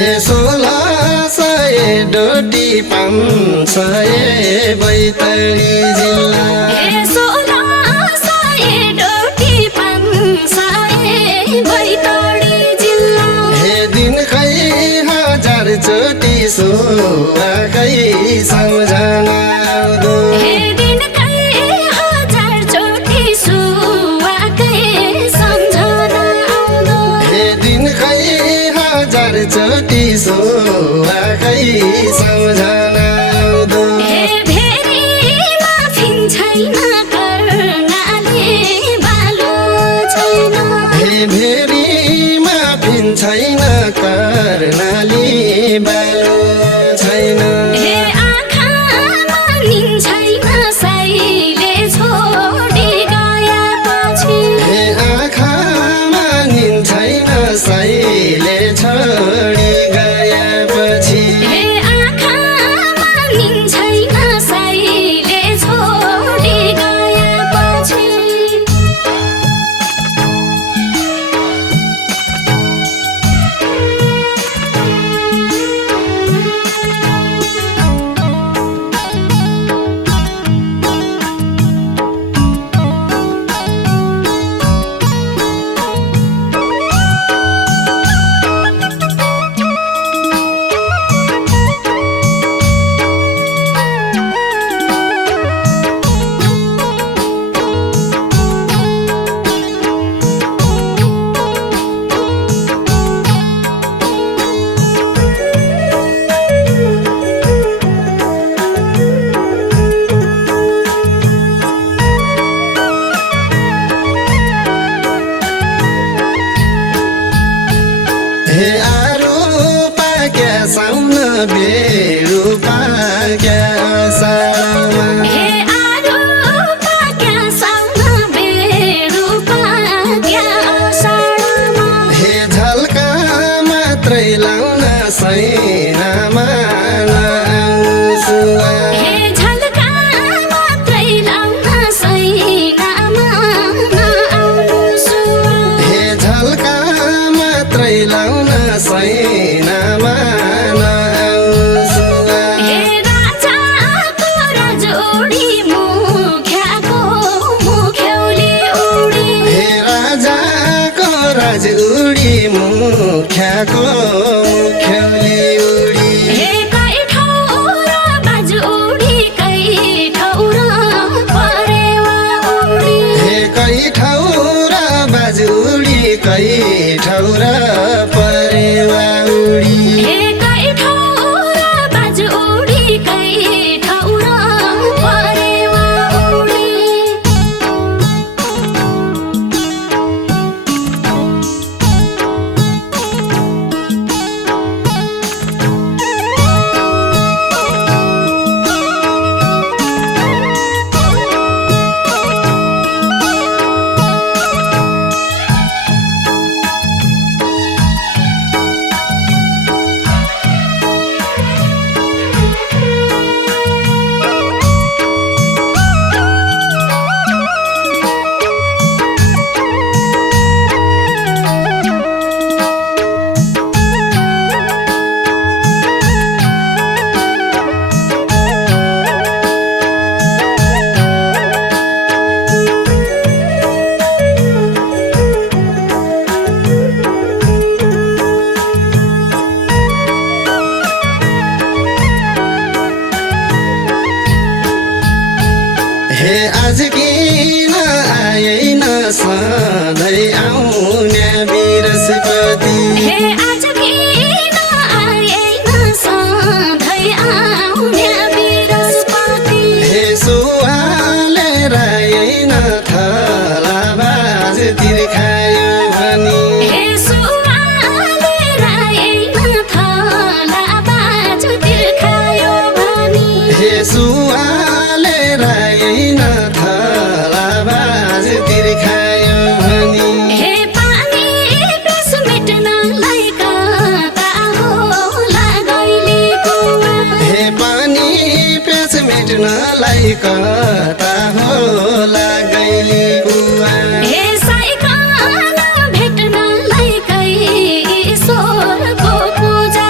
1600 डोटी 500 बैतडी जिल्ला 1600 डोटी 500 बैतडी जिल्ला दिन खै हजार चोटि सुवाकै सम्झना आउँदो दिन खै हजार चोटि सुवाकै सम्झना आउँदो दिन खै हजार चोटि सुवाकै सम्झना आउँदो भेरीमा फिन छैन कर्णाली बालो छैन भेरीमा फिन छैन कर्णाली बालो छैन आँखामा निन छैन साइले छोडी गएपछि आँखामा निन छैन साइले छोडी गएपछि आँखामा निन छैन साइले छोडी गएपछि आरू पाक्या साउन बेरु पाक्या सामा आरू पाक्या साउन बेरु पाक्या सामा झल्का मात्रै लाउन सैनामा नआउँसुवा झल्का मात्रै लाउन सैनामा नआउँसुवा झल्का मात्रै लाउन सैनामा नआउँसुवा राजाको राजोडी मुख्याको मुख्यौली उडी राजाको राज उडी मुख्याको मुख्यौली उडी कै ठाउँ र बाजु उडी कै ठाउँ र परेवा उडी कै ठाउँ र बाजुडी कै ठाउँ र परेवा उडी कै ठाउँ र बाजु उडी कै ठाउँ र परेवा उडी आज किन आएन सधैँ आउने बृहस्पति आज किन आएन सधैँ आउने बृहस्पति सुहालेर आएन थलाबाज तिर्खायो भनी सुहालेर आएन थलाबाज तिर्खायो भनी सुहालेर आएन थलाबाज तिर्खायो भनी पानी प्यास मेट्नलाई कता होला गैली कुवा पानी प्यास मेट्नलाई कता होला गैली कुवा साइकल भेट्नलाई कै ईश्वरको पूजा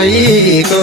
सबैको